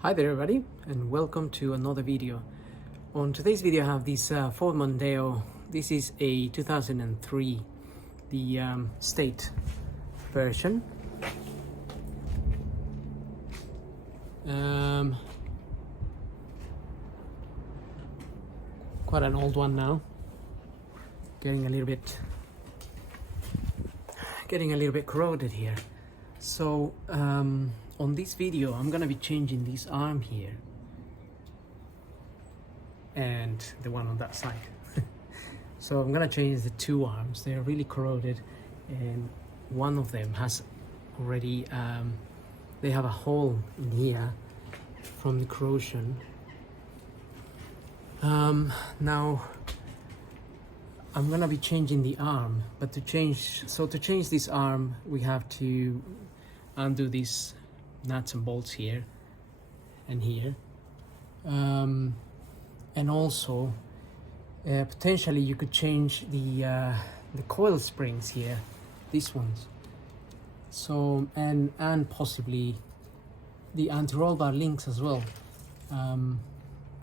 Hi there everybody, and welcome to another video. On today's video I have this Ford Mondeo. This is a 2003, the state version. Quite an old one now, getting a little bit corroded here. So on this video I'm gonna be changing this arm here and the one on that side. So I'm gonna change the two arms. They're really corroded, and one of them has already they have a hole in here from the corrosion. Now I'm gonna be changing the arm, but to change this arm we have to undo these nuts and bolts here and here, and also potentially you could change the coil springs here, these ones. So and possibly the anti-roll bar links as well,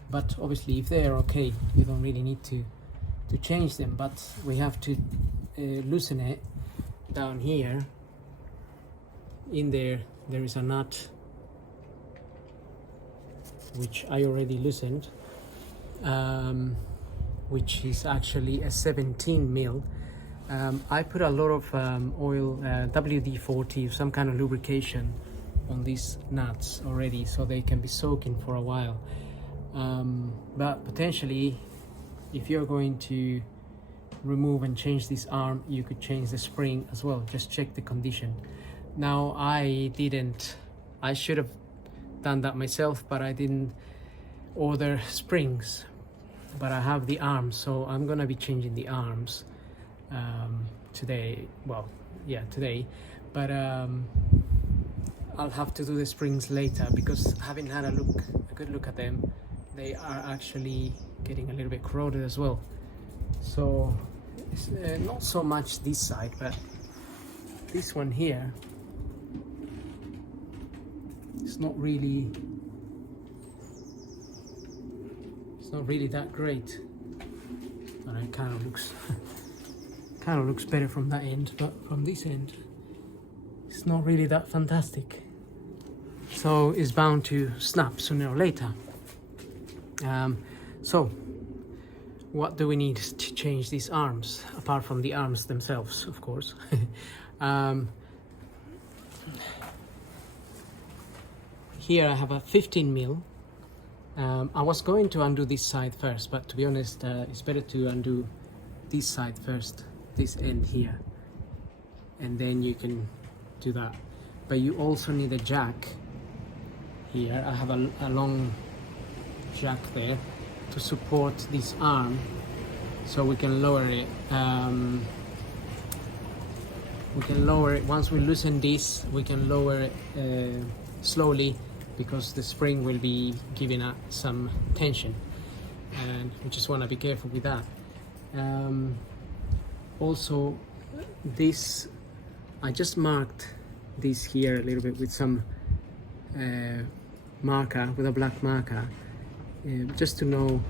but obviously if they're okay you don't really need to change them, but we have to loosen it down here. In there is a nut which I already loosened, which is actually a 17 mil. I put a lot of oil, WD-40, some kind of lubrication on these nuts already, so they can be soaking for a while. But potentially if you're going to remove and change this arm, you could change the spring as well. Just check the condition. Now I should have done that myself, but I didn't order springs, but I have the arms, so I'm gonna be changing the arms today. Well, yeah, today, but I'll have to do the springs later, because having had a good look at them, they are actually getting a little bit corroded as well. So it's, not so much this side, but this one here, it's not really that great, and it kind of looks better from that end, but from this end it's not really that fantastic. So it's bound to snap sooner or later. So what do we need to change these arms, apart from the arms themselves, of course? Here I have a 15 mil. I was going to undo this side first, but to be honest, it's better to undo this side first, this end here, and then you can do that. But you also need a jack here. I have a long jack there to support this arm, so we can lower it. We can lower it once we loosen this. We can lower it slowly, because the spring will be giving up some tension, and we just want to be careful with that. Also, this, I just marked this here a little bit with some marker, with a black marker, just to know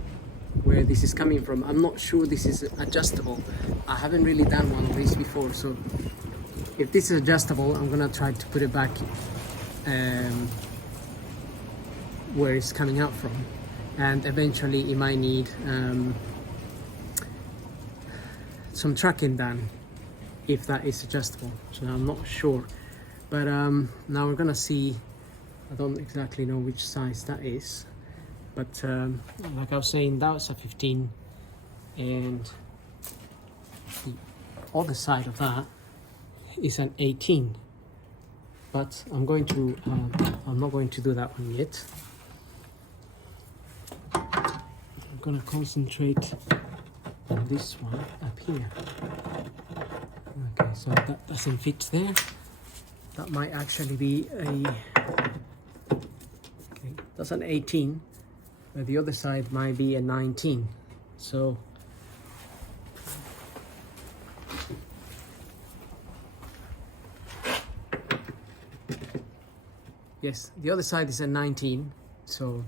where this is coming from. I'm not sure this is adjustable. I haven't really done one of these before, so if this is adjustable, I'm gonna try to put it back where it's coming out from, and eventually it might need some tracking done if that is adjustable, so I'm not sure. But now we're gonna see. I don't exactly know which size that is, but like I was saying, that was a 15, and the other side of that is an 18, but I'm not going to do that one yet. I'm gonna concentrate on this one up here. Okay, so that doesn't fit there. That might actually be that's an 18, but the other side might be a 19. So yes, the other side is a 19, So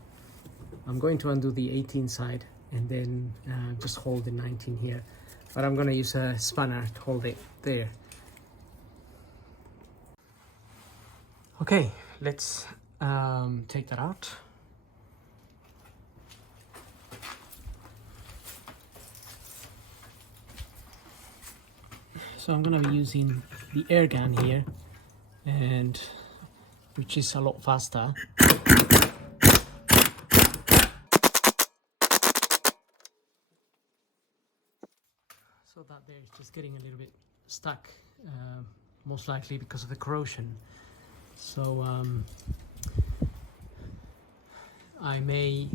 I'm going to undo the 18 side and then just hold the 19 here, but I'm going to use a spanner to hold it there. Okay, let's take that out. So I'm going to be using the air gun here, and which is a lot faster. So that there is just getting a little bit stuck, most likely because of the corrosion. So I may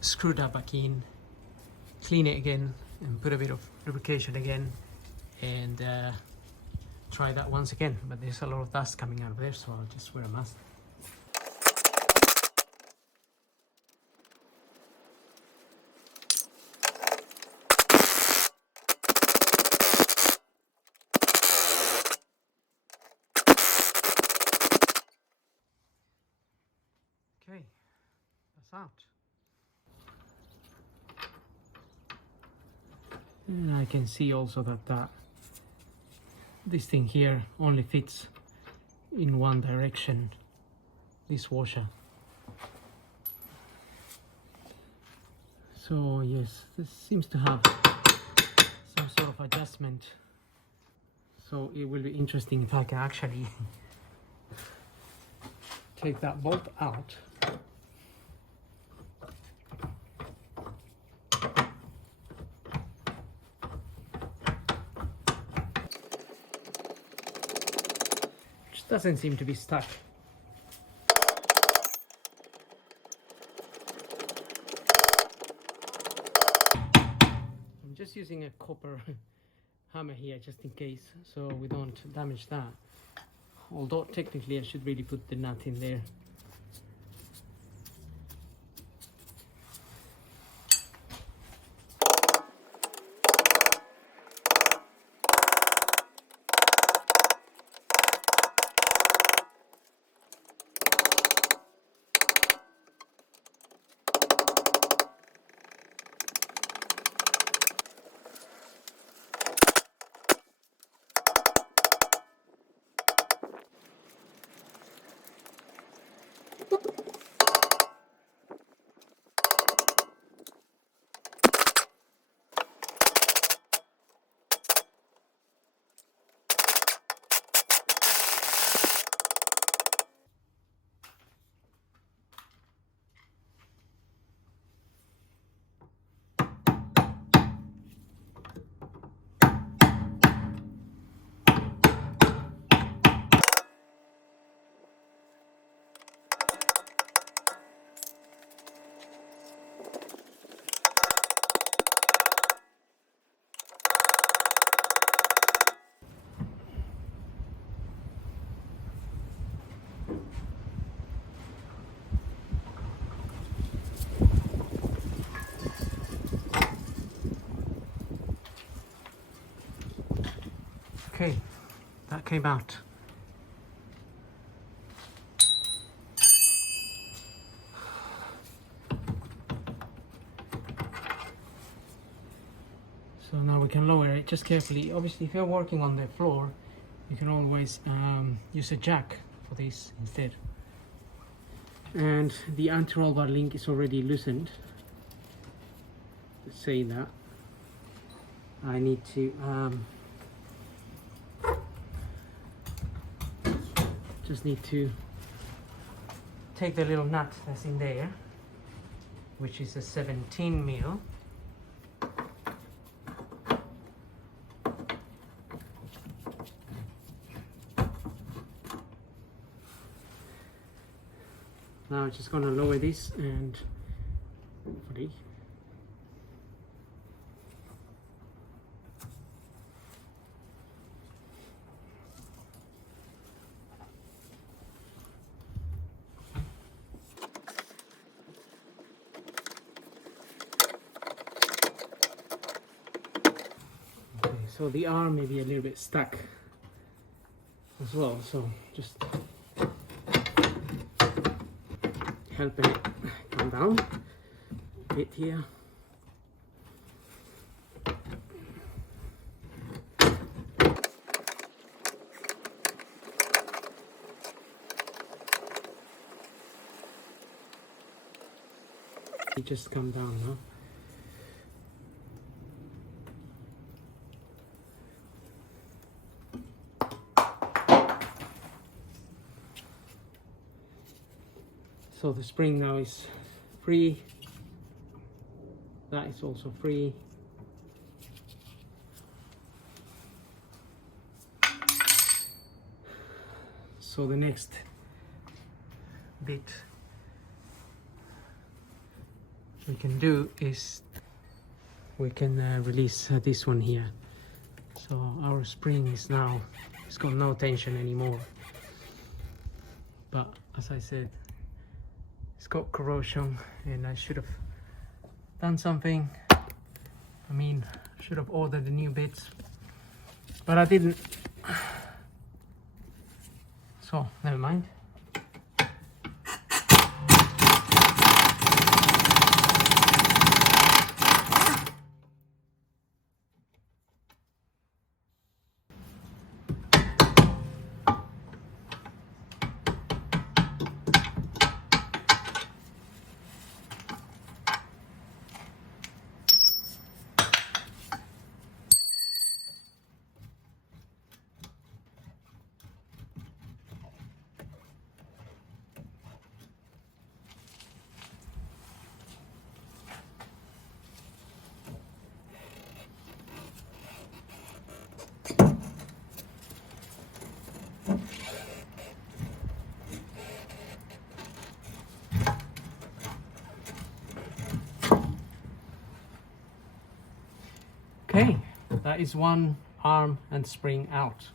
screw that back in, clean it again, and put a bit of lubrication again, and try that once again. But there's a lot of dust coming out of there, so I'll just wear a mask. Okay, that's out. And I can see also that this thing here only fits in one direction, this washer. So yes, this seems to have some sort of adjustment. So it will be interesting if I can actually take that bolt out. Which doesn't seem to be stuck. I'm just using a copper hammer here just in case, so we don't damage that. Although technically I should really put the nut in there. Okay, that came out. So now we can lower it just carefully. Obviously, if you're working on the floor, you can always use a jack for this instead. And the anti-roll bar link is already loosened. Let's say that. I need to just need to take the little nut that's in there, which is a 17 mil. Now I'm just going to lower this and hopefully so the arm may be a little bit stuck as well, so just helping it come down a bit here. It just come down now. So the spring now is free. That is also free. So the next bit we can do is we can release this one here. So our spring is now, it's got no tension anymore. But as I said, it's got corrosion and I should have done something. I mean, I should have ordered the new bits, but I didn't. So never mind. Okay, that is one arm and spring out.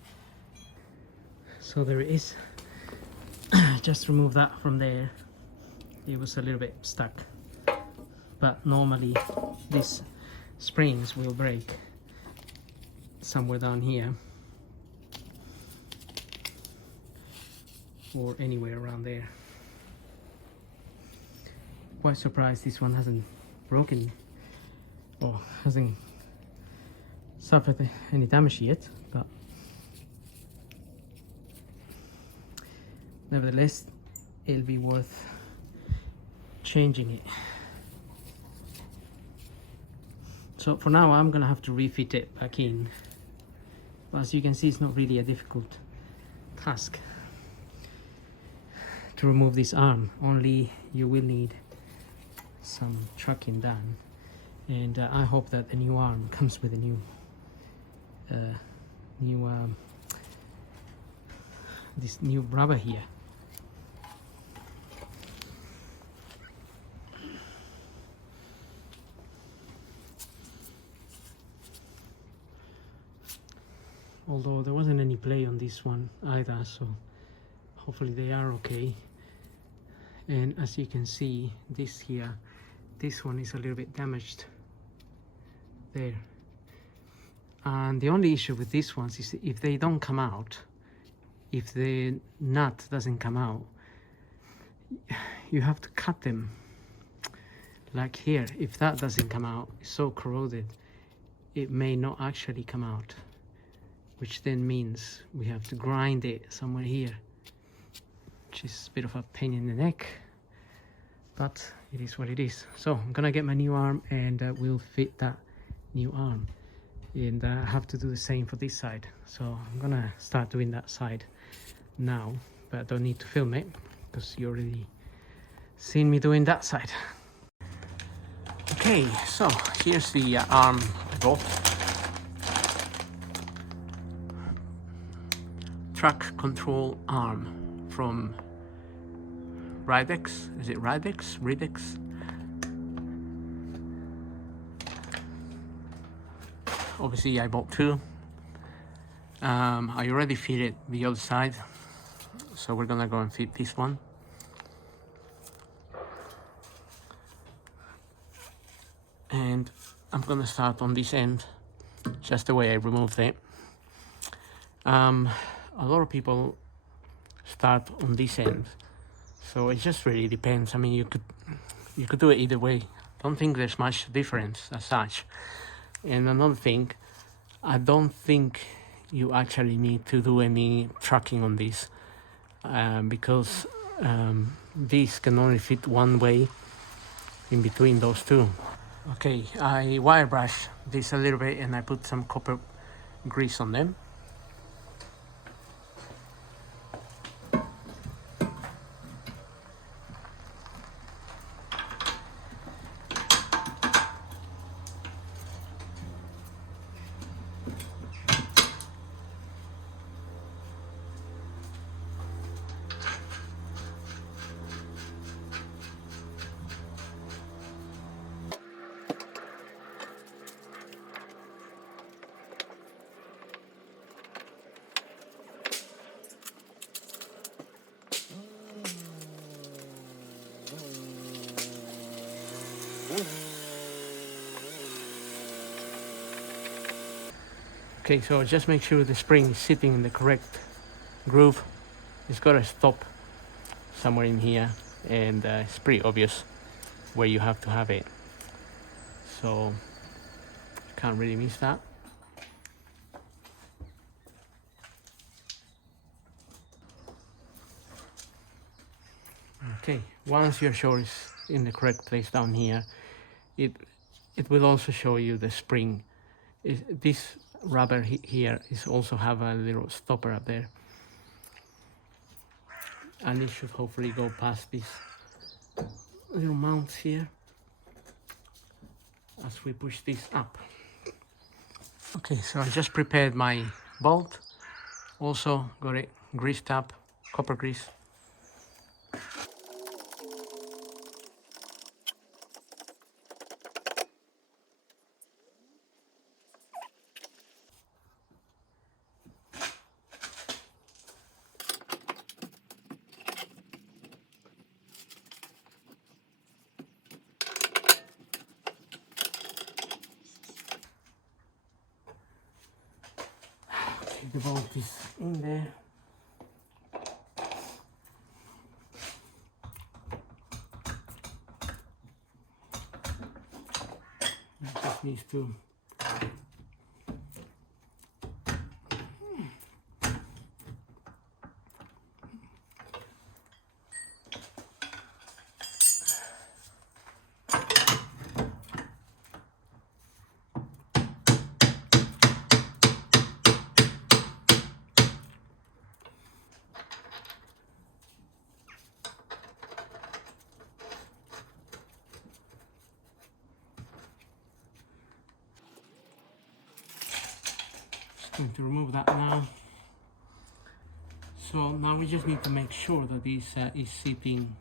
So there it is. Just remove that from there. It was a little bit stuck, but normally these springs will break somewhere down here or anywhere around there. Quite surprised this one hasn't broken or hasn't suffered any damage yet, but nevertheless it'll be worth changing it. So for now I'm gonna have to refit it back in. As you can see, it's not really a difficult task to remove this arm, only you will need some trucking done, and I hope that the new arm comes with a new this new rubber here. Although there wasn't any play on this one either, so hopefully they are okay. And as you can see, this here, this one is a little bit damaged there. And the only issue with these ones is if they don't come out, if the nut doesn't come out, you have to cut them. Like here, if that doesn't come out, it's so corroded, it may not actually come out, which then means we have to grind it somewhere here, which is a bit of a pain in the neck, but it is what it is. So I'm gonna get my new arm and we'll fit that new arm. And I have to do the same for this side, so I'm gonna start doing that side now, but I don't need to film it because you already seen me doing that side. Okay, so here's the arm I bought. Track control arm from Ridex. Is it Ridex? Ridex? Obviously I bought two. I already fitted the other side, so we're gonna go and fit this one. And I'm gonna start on this end, just the way I removed it. A lot of people start on this end, So it just really depends. I mean, you could do it either way. Don't think there's much difference as such. And another thing, I don't think you actually need to do any tracking on this, because this can only fit one way in between those two. Okay, I wire brush this a little bit and I put some copper grease on them. Okay, so just make sure the spring is sitting in the correct groove. It's got to stop somewhere in here, and it's pretty obvious where you have to have it, so you can't really miss that. Okay, once you're sure it's in the correct place down here, it will also show you the spring. This rubber here is also have a little stopper up there, and it should hopefully go past these little mounts here as we push this up. Okay, so I just prepared my bolt, also got it greased up, copper grease. The bolt is in there. It just needs to going to remove that now. So now we just need to make sure that this is sitting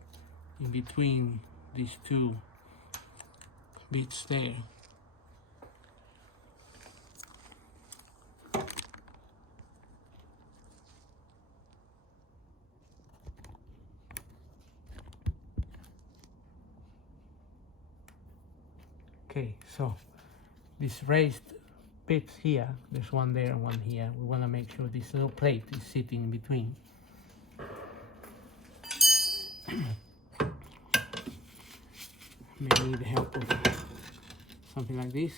in between these two bits there. Okay, so this raised bits here, there's one there and one here. We want to make sure this little plate is sitting in between. May need the help of something like this.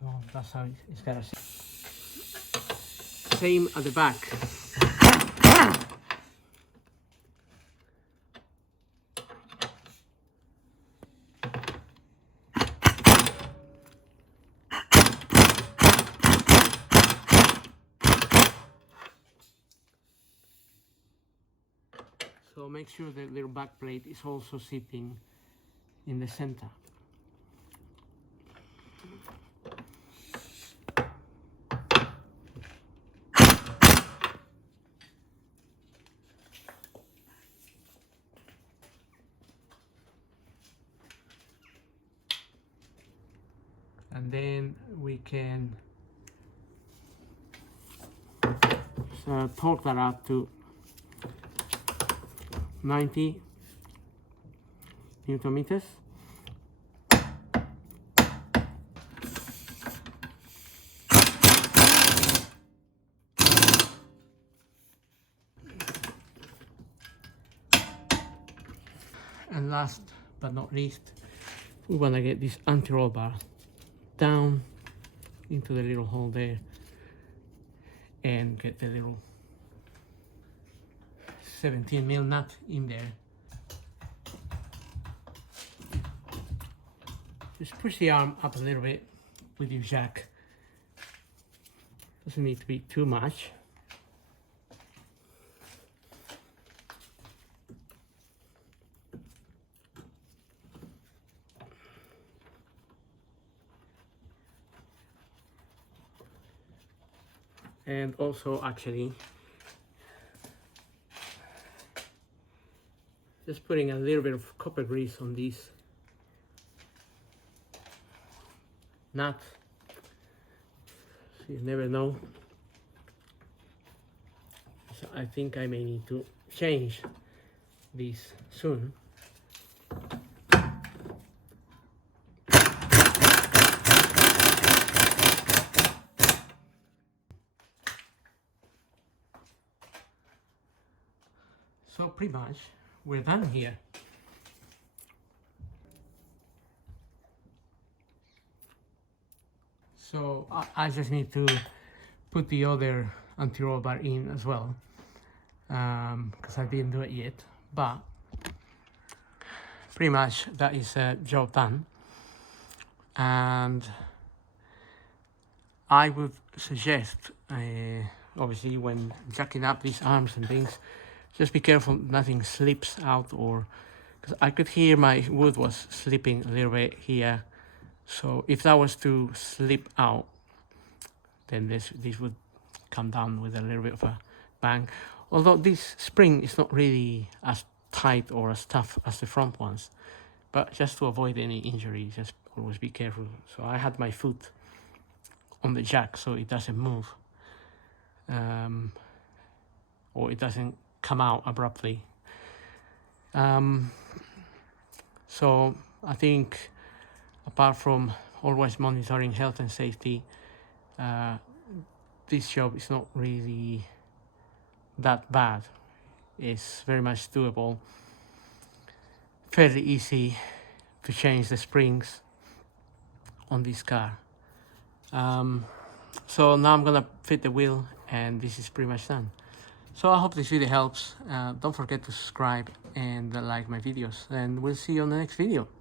So that's how it's gotta sit. Same at the back. So make sure the little back plate is also sitting in the center. And then we can torque that out to 90 Newton meters. And last but not least, we want to get this anti-roll bar down into the little hole there and get the little 17mm nut in there. Just push the arm up a little bit with your jack. Doesn't need to be too much. And also actually just putting a little bit of copper grease on these nuts. So you never know. So I think I may need to change these soon. So pretty much we're done here. So I just need to put the other anti-roll bar in as well, because I didn't do it yet, but pretty much that is a job done. And I would suggest, obviously when jacking up these arms and things, just be careful nothing slips out, or because I could hear my wood was slipping a little bit here. So if that was to slip out, then this would come down with a little bit of a bang. Although this spring is not really as tight or as tough as the front ones, but just to avoid any injury, just always be careful. So I had my foot on the jack so it doesn't move, or it doesn't come out abruptly. So I think, apart from always monitoring health and safety, this job is not really that bad. It's very much doable, fairly easy to change the springs on this car. So now I'm gonna fit the wheel, and this is pretty much done. So I hope this video helps. Don't forget to subscribe and like my videos, and we'll see you on the next video.